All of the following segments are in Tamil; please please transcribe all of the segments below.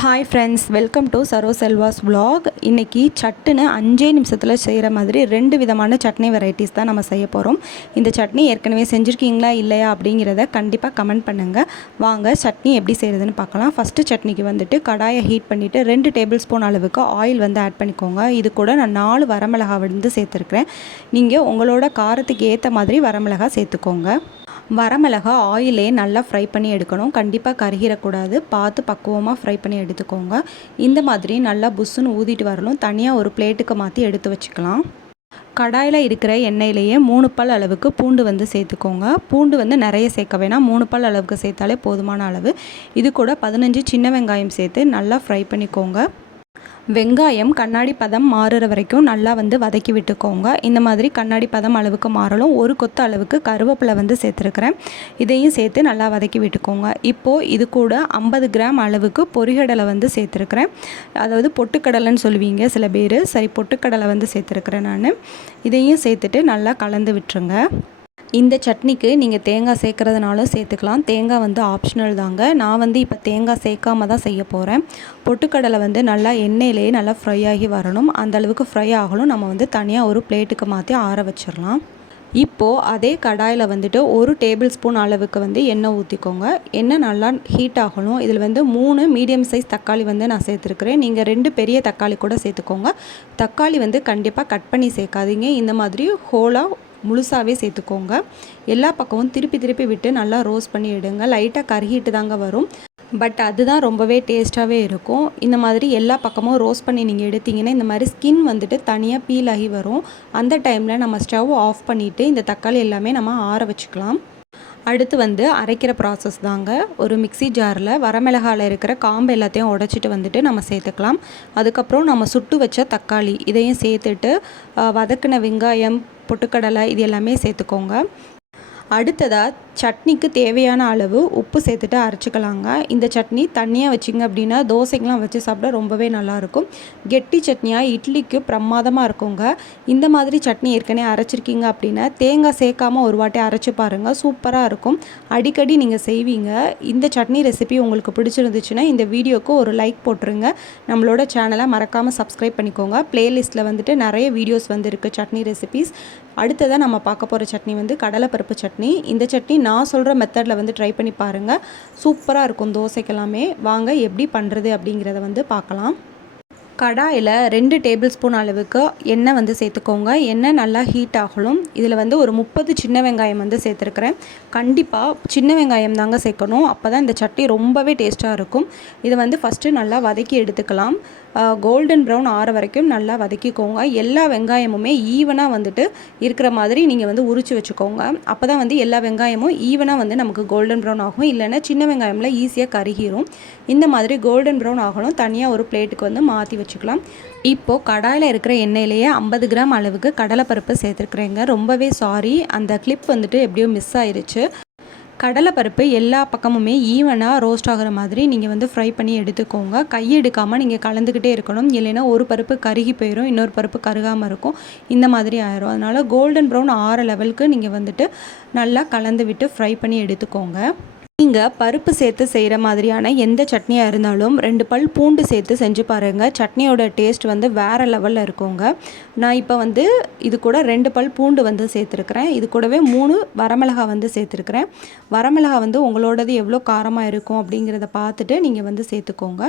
Hi friends welcome to Saro Selva's vlog. இன்றைக்கி சட்டுன்னு அஞ்சே நிமிஷத்தில் செய்கிற மாதிரி ரெண்டு விதமான சட்னி வெரைட்டிஸ் தான் நம்ம செய்ய போகிறோம் இந்த சட்னி ஏற்கனவே செஞ்சுருக்கீங்களா இல்லையா அப்படிங்கிறத கண்டிப்பாக கமெண்ட் பண்ணுங்கள் வாங்க சட்னி எப்படி செய்கிறதுன்னு பார்க்கலாம். ஃபஸ்ட்டு சட்னிக்கு வந்துட்டு கடாயை ஹீட் பண்ணிவிட்டு ரெண்டு டேபிள் ஸ்பூன் அளவுக்கு ஆயில் வந்து ஆட் பண்ணிக்கோங்க. இது கூட நான் நாலு வரமிளகா வந்து சேர்த்துருக்குறேன். நீங்கள் உங்களோட காரத்துக்கு ஏற்ற மாதிரி வரமிளகா சேர்த்துக்கோங்க. வரமிளகா ஆயிலே நல்லா ஃப்ரை பண்ணி எடுக்கணும். கண்டிப்பாக கருகிடக்கூடாது. பார்த்து பக்குவமாக ஃப்ரை பண்ணி எடுத்துக்கோங்க. இந்த மாதிரி நல்லா புஷ்ஷுன்னு ஊதிட்டு வரணும். தனியாக ஒரு பிளேட்டுக்கு மாற்றி எடுத்து வச்சுக்கலாம். கடாயில் இருக்கிற எண்ணெயிலேயே மூணு பல் அளவுக்கு பூண்டு வந்து சேர்த்துக்கோங்க. பூண்டு வந்து நிறைய சேர்க்க வேணாம். மூணு பல் அளவுக்கு சேர்த்தாலே போதுமான அளவு. இது கூட பதினஞ்சு சின்ன வெங்காயம் சேர்த்து நல்லா ஃப்ரை பண்ணிக்கோங்க. வெங்காயம் கண்ணாடி பதம் மாறுற வரைக்கும் நல்லா வந்து வதக்கி விட்டுக்கோங்க. இந்த மாதிரி கண்ணாடி பதம் அளவுக்கு மாறலும் ஒரு கொத்து அளவுக்கு கருவேப்பிலை வந்து சேர்த்துருக்குறேன். இதையும் சேர்த்து நல்லா வதக்கி விட்டுக்கோங்க. இப்போது இது கூட ஐம்பது கிராம் அளவுக்கு பொரிகடலை வந்து சேர்த்துருக்குறேன். அதாவது பொட்டுக்கடலைன்னு சொல்லுவீங்க சில பேர். சரி பொட்டுக்கடலை வந்து சேர்த்துருக்குறேன் நான். இதையும் சேர்த்துட்டு நல்லா கலந்து விட்டுருங்க. இந்த சட்னிக்கு நீங்கள் தேங்காய் சேர்க்குறதுனாலும் சேர்த்துக்கலாம். தேங்காய் வந்து ஆப்ஷனல் தாங்க. நான் வந்து இப்போ தேங்காய் சேர்க்காம தான் செய்ய போகிறேன் பொட்டுக்கடலை வந்து நல்லா எண்ணெயிலேயே நல்லா ஃப்ரை ஆகி வரணும். அந்தளவுக்கு ஃப்ரை ஆகணும். நம்ம வந்து தனியாக ஒரு பிளேட்டுக்கு மாற்றி ஆற வச்சிடலாம். இப்போது அதே கடாயில் வந்துட்டு ஒரு டேபிள் ஸ்பூன் அளவுக்கு வந்து எண்ணெய் ஊற்றிக்கோங்க எண்ணெய் நல்லா ஹீட் ஆகணும். இதில் வந்து மூணு மீடியம் சைஸ் தக்காளி வந்து நான் சேர்த்துருக்குறேன். நீங்கள் ரெண்டு பெரிய தக்காளி கூட சேர்த்துக்கோங்க. தக்காளி வந்து கண்டிப்பாக கட் பண்ணி சேர்க்காதீங்க. இந்த மாதிரி ஹோலாக முழுசாகவே சேர்த்துக்கோங்க. எல்லா பக்கமும் திருப்பி திருப்பி விட்டு நல்லா ரோஸ்ட் பண்ணி எடுங்க. லைட்டாக கருகிட்டு தாங்க வரும். பட் அதுதான் ரொம்பவே டேஸ்ட்டாகவே இருக்கும். இந்த மாதிரி எல்லா பக்கமும் ரோஸ்ட் பண்ணி நீங்கள் எடுத்தீங்கன்னா இந்த மாதிரி ஸ்கின் வந்துட்டு தனியாக பீல் ஆகி வரும். அந்த டைமில் நம்ம ஸ்டவ் ஆஃப் பண்ணிவிட்டு இந்த தக்காளி எல்லாமே நம்ம ஆற வச்சுக்கலாம். அடுத்து வந்து அரைக்கிற ப்ராசஸ் தாங்க. ஒரு மிக்சி ஜாரில் வரமிளகாவில் இருக்கிற காம்பு எல்லாத்தையும் உடச்சிட்டு வந்துட்டு நம்ம சேர்த்துக்கலாம். அதுக்கப்புறம் நம்ம சுட்டு வச்ச தக்காளி இதையும் சேர்த்துட்டு வதக்கின வெங்காயம் பொட்டுக்கடலை இது எல்லாமே சேர்த்துக்கோங்க. அடுத்ததாக சட்னிக்கு தேவையான அளவு உப்பு சேர்த்துட்டு அரைச்சிக்கலாங்க. இந்த சட்னி தண்ணியாக வச்சிங்க அப்படின்னா தோசைக்கெலாம் வச்சு சாப்பிட ரொம்பவே நல்லாயிருக்கும். கெட்டி சட்னியாக இட்லிக்கு பிரமாதமாக இருக்குங்க. இந்த மாதிரி சட்னி ஏற்கனவே அரைச்சிருக்கீங்க அப்படின்னா தேங்காய் சேர்க்காம ஒரு வாட்டி அரைச்சி பாருங்கள் சூப்பராக இருக்கும். அடிக்கடி நீங்கள் செய்வீங்க. இந்த சட்னி ரெசிபி உங்களுக்கு பிடிச்சிருந்துச்சுன்னா இந்த வீடியோக்கு ஒரு லைக் போட்டுருங்க. நம்மளோட சேனலை மறக்காமல் சப்ஸ்கிரைப் பண்ணிக்கோங்க. ப்ளேலிஸ்ட்டில் வந்துட்டு நிறைய வீடியோஸ் வந்து இருக்குது சட்னி ரெசிபிஸ். அடுத்ததாக நம்ம பார்க்க போகிற சட்னி வந்து கடலைப்பருப்பு சட்னி. இந்த சட்னி நான் சொல்கிற மெத்தடில் வந்து ட்ரை பண்ணி பாருங்கள் சூப்பராக இருக்கும் தோசைக்கெல்லாமே. வாங்க எப்படி பண்ணுறது அப்படிங்கிறத வந்து பார்க்கலாம். கடாயில் ரெண்டு டேபிள் ஸ்பூன் அளவுக்கு எண்ணெய் வந்து சேர்த்துக்கோங்க. எண்ணெய் நல்லா ஹீட் ஆகணும். இதில் வந்து ஒரு முப்பது சின்ன வெங்காயம் வந்து சேர்த்துருக்குறேன். கண்டிப்பாக சின்ன வெங்காயம் தாங்க சேர்க்கணும். அப்போ தான் இந்த சட்னி ரொம்பவே டேஸ்ட்டாக இருக்கும். இதை வந்து ஃபஸ்ட்டு நல்லா வதக்கி எடுத்துக்கலாம். கோல்டன் ப்ரௌன் ஆற வரைக்கும் நல்லா வதக்கிக்கோங்க. எல்லா வெங்காயமுமே ஈவனாக வந்துட்டு இருக்கிற மாதிரி நீங்கள் வந்து உரிச்சு வச்சுக்கோங்க. அப்போ தான் வந்து எல்லா வெங்காயமும் ஈவனாக வந்து நமக்கு கோல்டன் ப்ரௌன் ஆகும். இல்லைன்னா சின்ன வெங்காயம்ல ஈஸியாக கருகிரும். இந்த மாதிரி கோல்டன் ப்ரௌன் ஆகணும். தனியாக ஒரு பிளேட்டுக்கு வந்து மாற்றி வச்சுக்கலாம். இப்போது கடாயில் இருக்கிற எண்ணெயிலேயே ஐம்பது கிராம் அளவுக்கு கடலைப்பருப்பு சேர்த்துருக்குறேங்க. ரொம்பவே சாரி அந்த கிளிப் வந்துட்டு எப்படியோ மிஸ் ஆயிடுச்சு கடலைப்பருப்பு எல்லா பக்கமுமே ஈவனாக ரோஸ்ட் ஆகிற மாதிரி நீங்கள் வந்து ஃப்ரை பண்ணி எடுத்துக்கோங்க. கை எடுக்காமல் நீங்கள் கலந்துக்கிட்டே இருக்கணும். இல்லைன்னா ஒரு பருப்பு கருகி போயிடும் இன்னொரு பருப்பு கருகாமல் இருக்கும். இந்த மாதிரி ஆயிரும். அதனால் கோல்டன் ப்ரௌன் ஆற லெவலுக்கு நீங்கள் வந்துட்டு நல்லா கலந்து விட்டு ஃப்ரை பண்ணி எடுத்துக்கோங்க. நீங்கள் பருப்பு சேர்த்து செய்கிற மாதிரியான எந்த சட்னியாக இருந்தாலும் ரெண்டு பல் பூண்டு சேர்த்து செஞ்சு பாருங்கள் சட்னியோட டேஸ்ட் வந்து வேறு லெவலில் இருக்குங்க. நான் இப்போ வந்து இது கூட ரெண்டு பல் பூண்டு வந்து சேர்த்துருக்குறேன். இது கூடவே மூணு வரமிளகா வந்து சேர்த்துருக்குறேன். வரமிளகா வந்து உங்களோடது எவ்வளோ காரமாக இருக்கும் அப்படிங்கிறத பார்த்துட்டு நீங்கள் வந்து சேர்த்துக்கோங்க.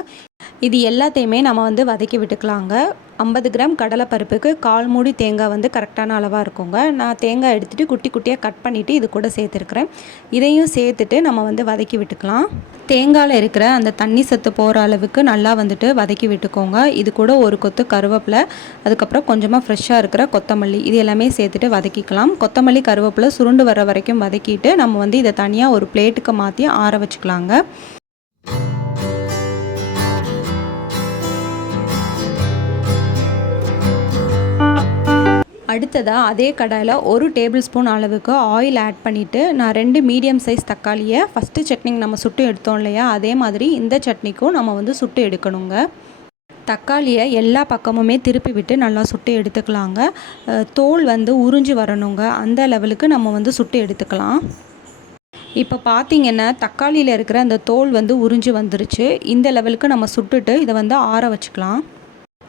இது எல்லாத்தையுமே நம்ம வந்து வதக்கி விட்டுக்கலாங்க. ஐம்பது கிராம் கடலைப்பருப்புக்கு கால் மூடி தேங்காய் வந்து கரெக்டான அளவாக இருக்குங்க. நான் தேங்காய் எடுத்துகிட்டு குட்டி குட்டியாக கட் பண்ணிவிட்டு இது கூட சேர்த்துருக்குறேன். இதையும் சேர்த்துட்டு நம்ம வந்து வதக்கி விட்டுக்கலாம். தேங்காயில் இருக்கிற அந்த தண்ணி சத்து போகிற அளவுக்கு நல்லா வந்துட்டு வதக்கி விட்டுக்கோங்க. இது கூட ஒரு கொத்து கருவேப்பிலை அதுக்கப்புறம் கொஞ்சமாக ஃப்ரெஷ்ஷாக இருக்கிற கொத்தமல்லி இது எல்லாமே சேர்த்துட்டு வதக்கிக்கலாம். கொத்தமல்லி கருவேப்பிலை சுருண்டு வர வரைக்கும் வதக்கிட்டு நம்ம வந்து இதை தனியாக ஒரு பிளேட்டுக்கு மாற்றி ஆற வச்சுக்கலாங்க. அடுத்ததாக அதே கடாயில் ஒரு டேபிள் ஸ்பூன் அளவுக்கு ஆயில் ஆட் பண்ணிவிட்டு நான் ரெண்டு மீடியம் சைஸ் தக்காளியை ஃபஸ்ட்டு சட்னிக்கு நம்ம சுட்டு எடுத்தோம் இல்லையா? அதே மாதிரி இந்த சட்னிக்கும் நம்ம வந்து சுட்டு எடுக்கணுங்க. தக்காளியை எல்லா பக்கமுமே திருப்பி விட்டு நல்லா சுட்டு எடுத்துக்கலாங்க. தோல் வந்து உறிஞ்சி வரணுங்க. அந்த லெவலுக்கு நம்ம வந்து சுட்டு எடுத்துக்கலாம். இப்போ பார்த்தீங்கன்னா தக்காளியில் இருக்கிற அந்த தோல் வந்து உறிஞ்சு வந்துருச்சு. இந்த லெவலுக்கு நம்ம சுட்டுட்டு இதை வந்து ஆற வச்சுக்கலாம்.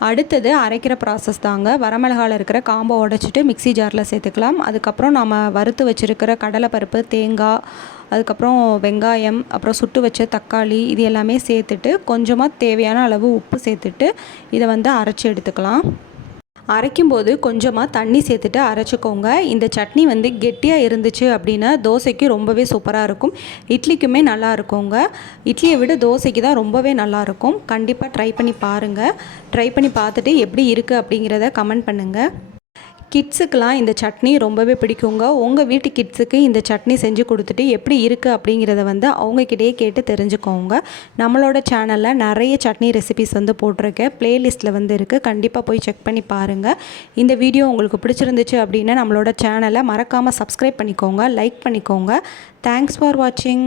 அடுத்தது அரைக்கிற ப்ராசஸ் தாங்க. வரமிளகாவில் இருக்கிற காம்பை உடச்சிட்டு மிக்ஸி ஜாரில் சேர்த்துக்கலாம். அதுக்கப்புறம் நம்ம வறுத்து வச்சுருக்கிற கடலைப்பருப்பு தேங்காய் அதுக்கப்புறம் வெங்காயம் அப்புறம் சுட்டு வச்ச தக்காளி இது எல்லாமே சேர்த்துட்டு கொஞ்சமாக தேவையான அளவு உப்பு சேர்த்துட்டு இதை வந்து அரைச்சி எடுத்துக்கலாம். அரைக்கும்போது கொஞ்சமாக தண்ணி சேர்த்துட்டு அரைச்சிக்கோங்க. இந்த சட்னி வந்து கெட்டியாக இருந்துச்சு அப்படின்னா தோசைக்கு ரொம்பவே சூப்பராக இருக்கும். இட்லிக்குமே நல்லா இருக்குங்க. இட்லியை விட தோசைக்கு தான் ரொம்பவே நல்லா இருக்கும். கண்டிப்பாக ட்ரை பண்ணி பாருங்கள் ட்ரை பண்ணி பார்த்துட்டு எப்படி இருக்குது அப்படிங்கிறத கமெண்ட் பண்ணுங்கள் கிட்ஸுக்கெலாம் இந்த சட்னி ரொம்பவே பிடிக்குங்க. உங்கள் வீட்டு கிட்ஸுக்கு இந்த சட்னி செஞ்சு கொடுத்துட்டு எப்படி இருக்குது அப்படிங்கிறத வந்து அவங்கக்கிட்டே கேட்டு தெரிஞ்சுக்கோங்க. நம்மளோட சேனலில் நிறைய சட்னி ரெசிபிஸ் வந்து போட்டிருக்கேன் ப்ளேலிஸ்ட்டில் வந்து இருக்குது கண்டிப்பாக போய் செக் பண்ணி பாருங்கள் இந்த வீடியோ உங்களுக்கு பிடிச்சிருந்துச்சு அப்படின்னா நம்மளோட சேனலை மறக்காமல் சப்ஸ்கிரைப் பண்ணிக்கோங்க. லைக் பண்ணிக்கோங்க. தேங்க்ஸ் ஃபார் வாட்சிங்